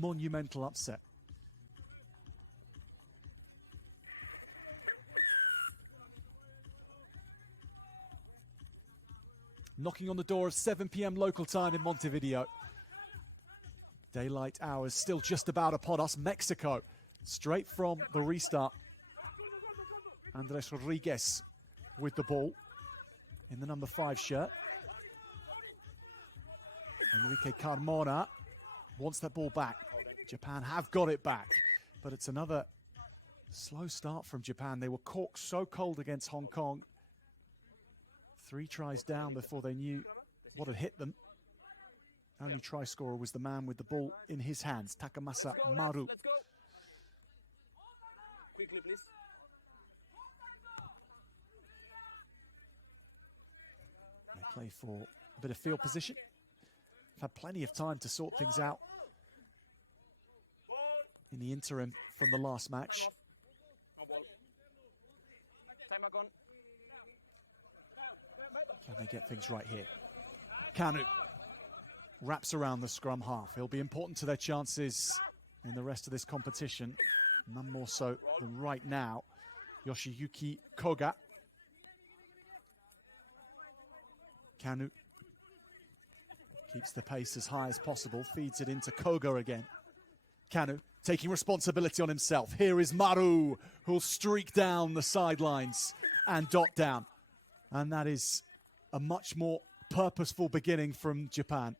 monumental upset. Knocking on the door of 7 p.m. local time in Montevideo. Daylight hours still just about upon us. Mexico, straight from the restart. Andres Rodriguez with the ball in the number 5 shirt. Enrique Carmona wants that ball back. Japan have got it back, but it's another slow start from Japan. They were caught so cold against Hong Kong. 3 tries down before they knew what had hit them. Only try scorer was the man with the ball in his hands, Takamasa Maru. Let's go. Quickly, please. They play for a bit of field position. Had plenty of time to sort things out in the interim from the last match. Time back on. Can they get things right here? Kanu wraps around the scrum half. He'll be important to their chances in the rest of this competition. None more so than right now. Yoshiyuki Koga. Kanu keeps the pace as high as possible, feeds it into Koga again. Kanu taking responsibility on himself. Here is Maru, who'll streak down the sidelines and dot down. And that is a much more purposeful beginning from Japan.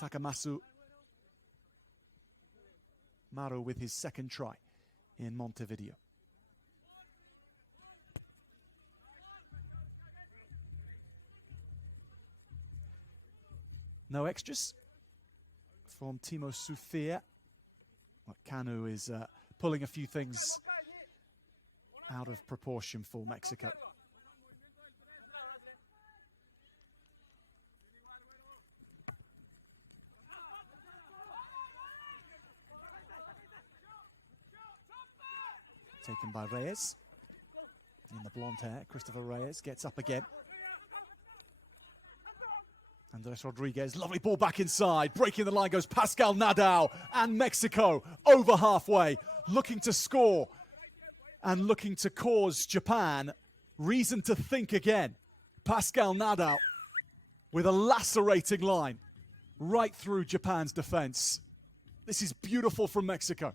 Takamasu Maru with his second try in Montevideo. No extras from Timo Sufia. Well, Kanu is pulling a few things out of proportion for Mexico. Taken by Reyes. In the blonde hair, Christopher Reyes gets up again. Andres Rodriguez, lovely ball back inside. Breaking the line goes Pascal Nadal, and Mexico over halfway, looking to score and looking to cause Japan reason to think again. Pascal Nadal with a lacerating line right through Japan's defense. This is beautiful from Mexico.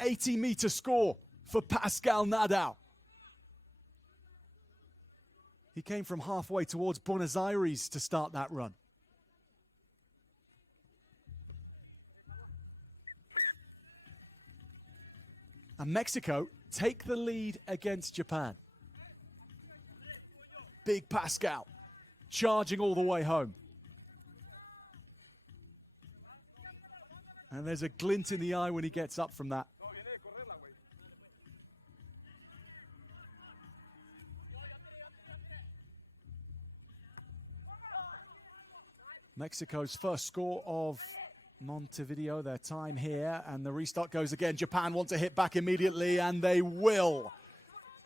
80-meter score for Pascal Nadal. He came from halfway towards Buenos Aires to start that run. And Mexico take the lead against Japan. Big Pascal charging all the way home. And there's a glint in the eye when he gets up from that. Mexico's first score of Montevideo, their time here, and the restart goes again. Japan want to hit back immediately, and they will.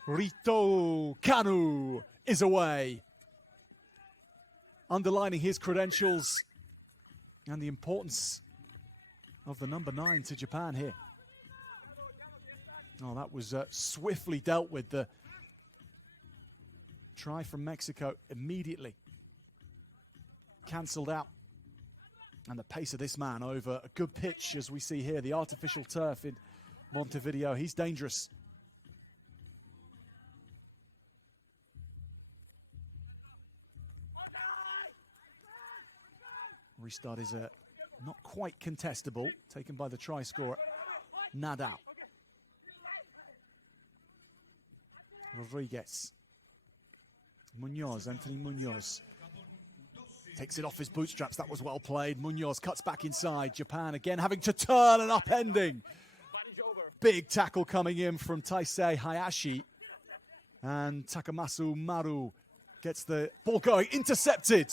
Rito Kanu is away, underlining his credentials and the importance of the number 9 to Japan here. Oh, that was swiftly dealt with. The try from Mexico immediately cancelled out. And the pace of this man over a good pitch, as we see here, the artificial turf in Montevideo. He's dangerous. Restart is not quite contestable, taken by the try scorer, Nadal. Rodriguez. Munoz, Anthony Munoz. Takes it off his bootstraps. That was well played. Munoz cuts back inside. Japan again having to turn and upending. Big tackle coming in from Taisei Hayashi. And Takamasu Maru gets the ball going. Intercepted.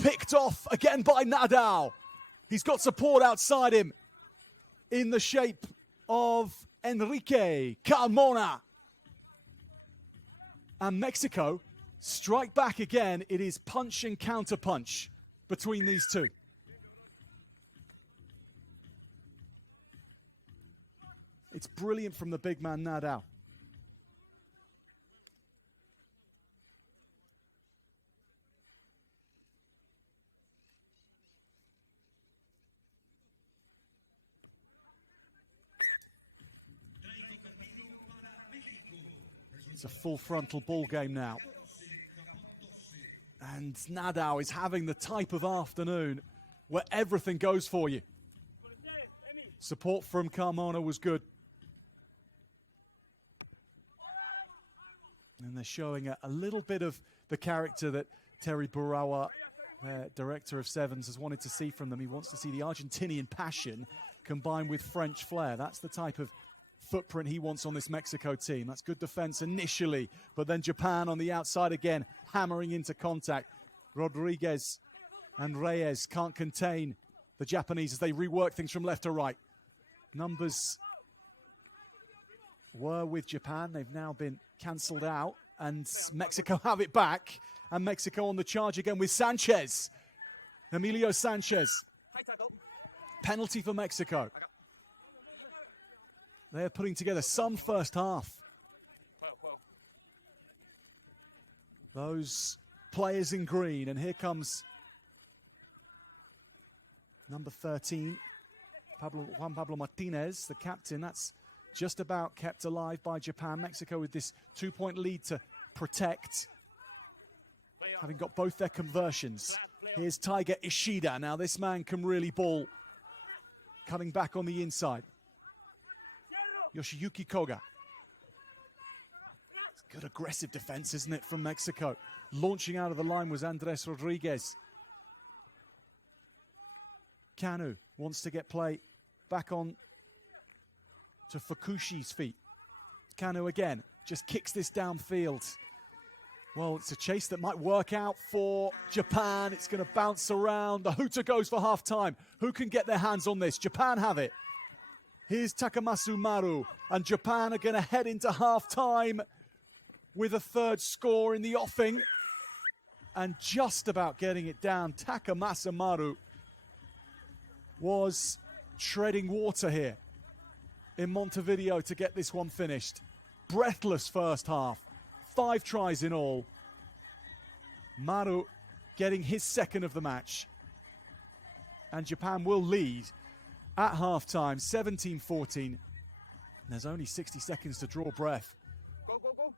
Picked off again by Nadal. He's got support outside him in the shape of Enrique Carmona. And Mexico strike back again. It is punch and counter punch between these two. It's brilliant from the big man Nadal. It's a full frontal ball game now. And Nadal is having the type of afternoon where everything goes for you. Support from Carmona was good. And they're showing a little bit of the character that Terry Burawa, director of Sevens, has wanted to see from them. He wants to see the Argentinian passion combined with French flair. That's the type of footprint he wants on this Mexico team. That's good defense initially, but then Japan on the outside again, hammering into contact. Rodriguez and Reyes can't contain the Japanese as they rework things from left to right. Numbers were with Japan. They've now been cancelled out, and Mexico have it back. And Mexico on the charge again with Sanchez. Emilio Sanchez. Penalty for Mexico. They're putting together some first half. Those players in green, and here comes number 13, Juan Pablo Martinez, the captain. That's just about kept alive by Japan. Mexico with this 2-point lead to protect, having got both their conversions. Here's Tiger Ishida. Now this man can really ball, cutting back on the inside. Yoshiyuki Koga. It's good aggressive defense, isn't it, from Mexico? Launching out of the line was Andres Rodriguez. Kanu wants to get play back on to Fukushi's feet. Kanu again, just kicks this downfield. Well, it's a chase that might work out for Japan. It's going to bounce around. The hooter goes for half-time. Who can get their hands on this? Japan have it. Here's Takamasu Maru, and Japan are going to head into half-time with a third score in the offing, and just about getting it down. Takamasu Maru was treading water here in Montevideo to get this one finished. Breathless first half, 5 tries in all. Maru getting his second of the match, and Japan will lead at halftime, 17-14. There's only 60 seconds to draw breath. Go, go, go.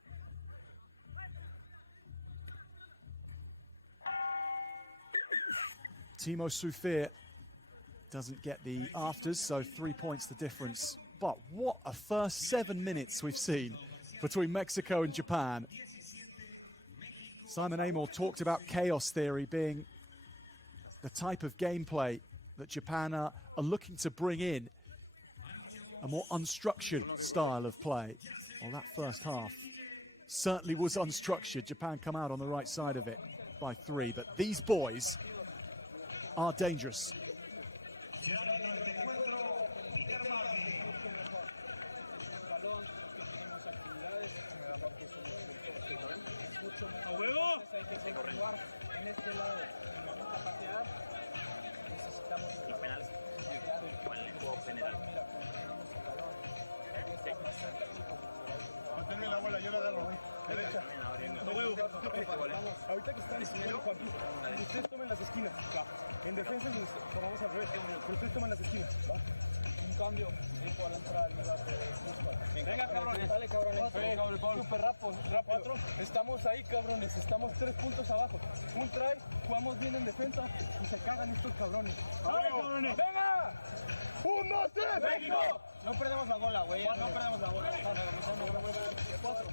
Timo Sufir doesn't get the afters, so 3 points the difference. But what a first 7 minutes we've seen between Mexico and Japan. Simon Amor talked about chaos theory being the type of gameplay that Japan are looking to bring in, a more unstructured style of play. Well, that first half certainly was unstructured. Japan come out on the right side of it by 3, but these boys are dangerous. En defensa nos ponemos al revés, pero ustedes toman las esquinas, ¿va? Un cambio, grupo a la entrada del lugar de Busca. Venga, cabrones. Dale, cabrones. Súper rápido. Estamos ahí, cabrones. Estamos 3 puntos abajo. Un try, jugamos bien en defensa y se cagan estos cabrones. ¡Dale, cabrones! ¡Venga! ¡1, 2, 3! ¡México! No perdemos la bola, güey. No perdemos la bola. 4.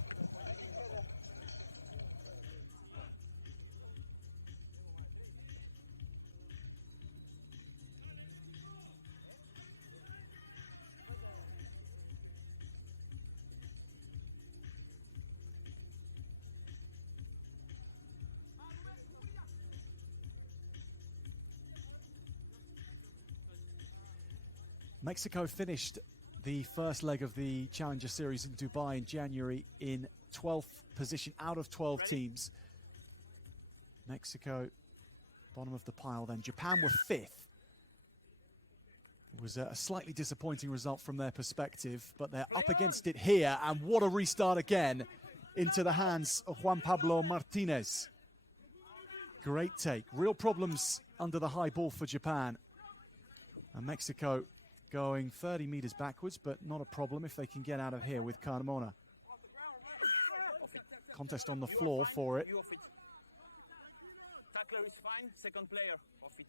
Mexico finished the first leg of the Challenger Series in Dubai in January in 12th position out of 12 teams. Mexico, bottom of the pile then. Japan were 5th. It was a slightly disappointing result from their perspective, but they're up against it here, and what a restart again into the hands of Juan Pablo Martinez. Great take. Real problems under the high ball for Japan. And Mexico going 30 meters backwards, but not a problem if they can get out of here with Carmona. Contest on the floor for it. Tackler is fine, second player, off it.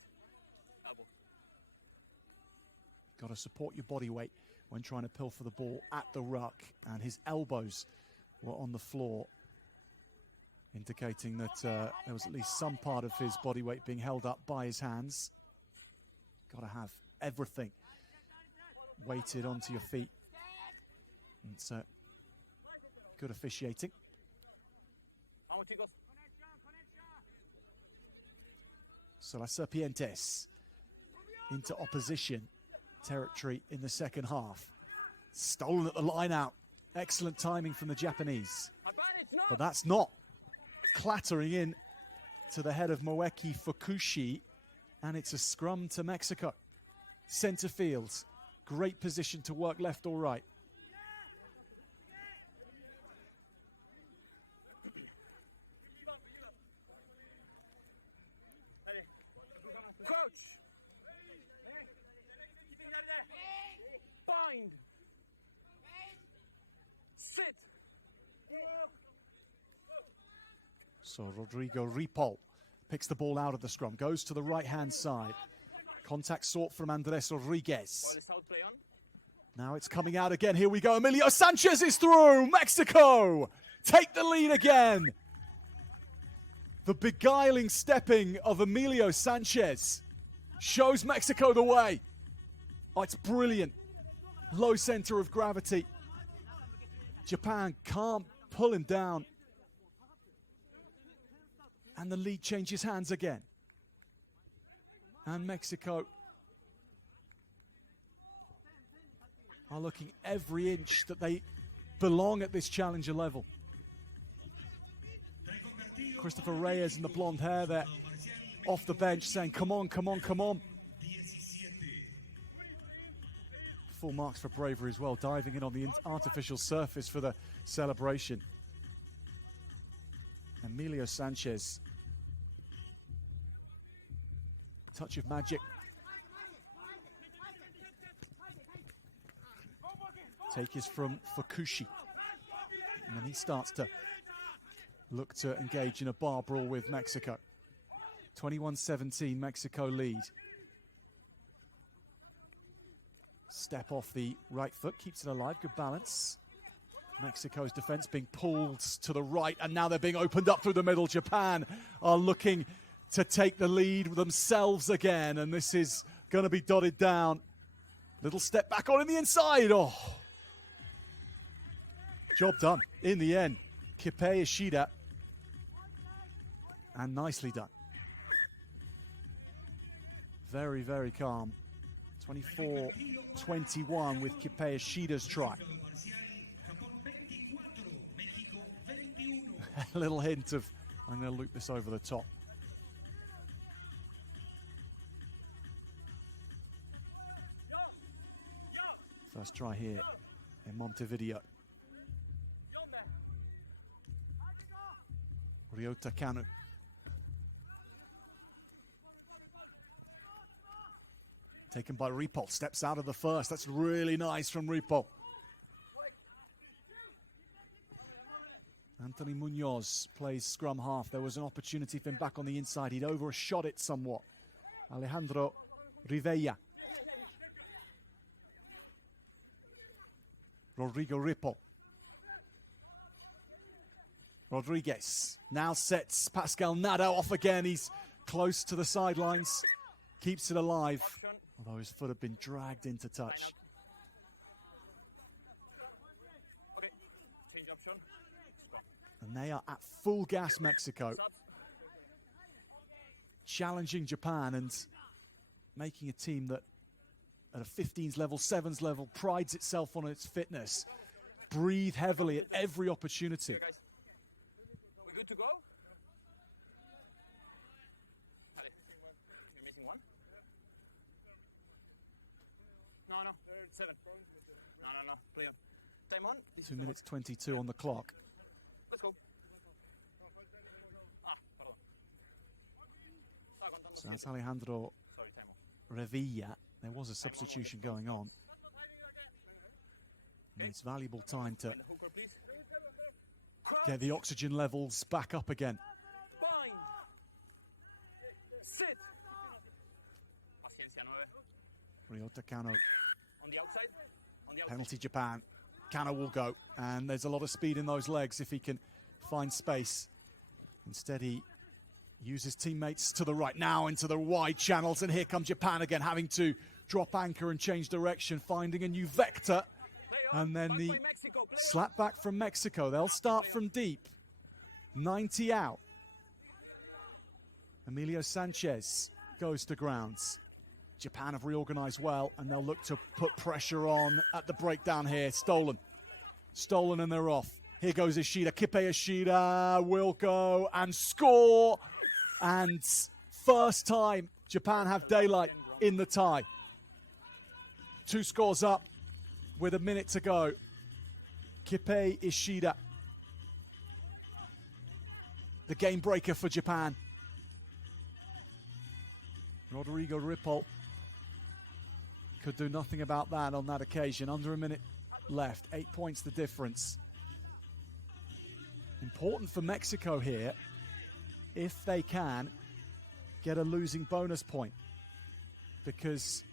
Elbow. Got to support your body weight when trying to pilfer the ball at the ruck, and his elbows were on the floor, indicating that there was at least some part of his body weight being held up by his hands. Got to have everything weighted onto your feet. It's good officiating. So las Serpientes into opposition territory in the second half. Stolen at the line out. Excellent timing from the Japanese. But that's not clattering in to the head of Moeki Fukushi, and it's a scrum to Mexico. Center field, great position to work left or right. Crouch. Bind. Sit. So Rodrigo Ripoll picks the ball out of the scrum, goes to the right-hand side. Contact sought from Andres Rodriguez. Now it's coming out again. Here we go. Emilio Sanchez is through. Mexico take the lead again. The beguiling stepping of Emilio Sanchez shows Mexico the way. Oh, it's brilliant. Low center of gravity. Japan can't pull him down. And the lead changes hands again. And Mexico are looking every inch that they belong at this challenger level. Christopher Reyes in the blonde hair there off the bench saying, come on, come on, come on. Full marks for bravery as well, diving in on the artificial surface for the celebration. Emilio Sanchez. Touch of magic. Take is from Fukushi. And then he starts to look to engage in a bar brawl with Mexico. 21-17, Mexico lead. Step off the right foot, keeps it alive, good balance. Mexico's defense being pulled to the right, and now they're being opened up through the middle. Japan are looking to take the lead themselves again, and this is going to be dotted down. Little step back on in the inside. Oh, job done in the end. Kipe Ishida, and nicely done. Very, very calm. 24-21 with Kipe Ishida's try. A little hint of, I'm going to loop this over the top. First try here in Montevideo. Ryota Kanu. Taken by Ripoll, steps out of the first. That's really nice from Ripoll. Anthony Munoz plays scrum half. There was an opportunity for him back on the inside. He'd overshot it somewhat. Alejandro Rivella. Rodrigo Ripoll. Rodriguez now sets Pascal Nada off again. He's close to the sidelines. Keeps it alive. Although his foot had been dragged into touch. Okay, change option. And they are at full gas, Mexico. Challenging Japan and making a team that at a 15s level, 7s level, prides itself on its fitness. Breathe heavily at every opportunity. Okay, guys. We good to go? 7. No. Play on. Time on. This 2 is minutes 22 on the clock. Let's go. Pardon. Contando So that's 7. Alejandro Sorry, time off. Revilla. There was a substitution going on. And it's valuable time to And the hooker, please. get the oxygen levels back up again. Bind. Sit. Paciencia, 9. Ryota Kano, On the outside. On the outside. penalty Japan. Kano will go. And there's a lot of speed in those legs if he can find space. Instead, he uses teammates to the right, now into the wide channels. And here comes Japan again, having to drop anchor and change direction, finding a new vector. Play on. And then Back the by Mexico. Play on. slap back from Mexico. They'll start from deep. 90 out. Emilio Sanchez goes to grounds. Japan have reorganized well, and they'll look to put pressure on at the breakdown here. Stolen and they're off. Here goes Ishida. Kipe Ishida will go and score. And first time Japan have daylight in the tie. 2 scores up with a minute to go. Kipe Ishida, the game breaker for Japan. Rodrigo Ripoll could do nothing about that on that occasion. Under a minute left, 8 points the difference. Important for Mexico here, if they can get a losing bonus point, because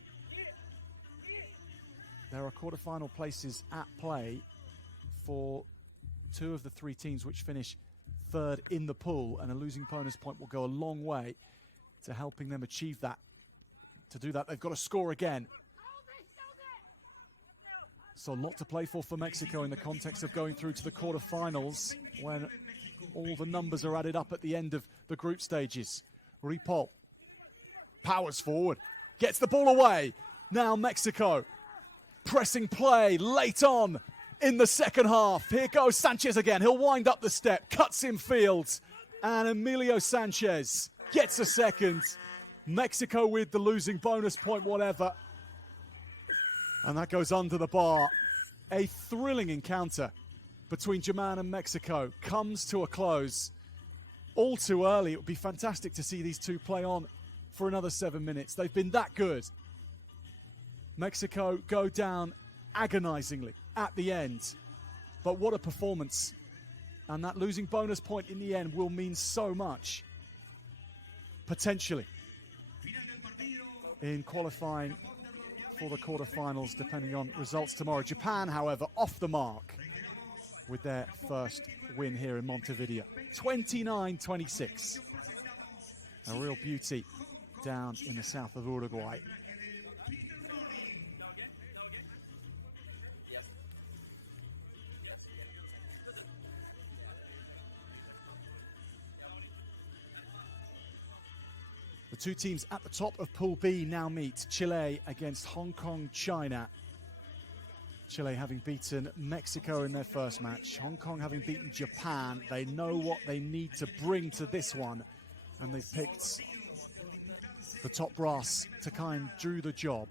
there are quarterfinal places at play for 2 of the 3 teams which finish third in the pool, and a losing bonus point will go a long way to helping them achieve that. To do that, they've got to score again. So a lot to play for Mexico in the context of going through to the quarterfinals when all the numbers are added up at the end of the group stages. Ripoll powers forward, gets the ball away. Now Mexico pressing play late on in the second half. Here goes Sanchez again. He'll wind up the step, cuts in field, and Emilio Sanchez gets a second. Mexico with the losing bonus point, whatever. And that goes under the bar. A thrilling encounter between Japan and Mexico comes to a close all too early. It would be fantastic to see these two play on for another 7 minutes. They've been that good. Mexico go down agonizingly at the end. But what a performance. And that losing bonus point in the end will mean so much, potentially, in qualifying for the quarterfinals, depending on results tomorrow. Japan, however, off the mark with their first win here in Montevideo. 29-26. A real beauty down in the south of Uruguay. The 2 teams at the top of Pool B now meet. Chile against Hong Kong, China. Chile having beaten Mexico in their first match. Hong Kong having beaten Japan. They know what they need to bring to this one. And they've picked the top brass to kind of do the job.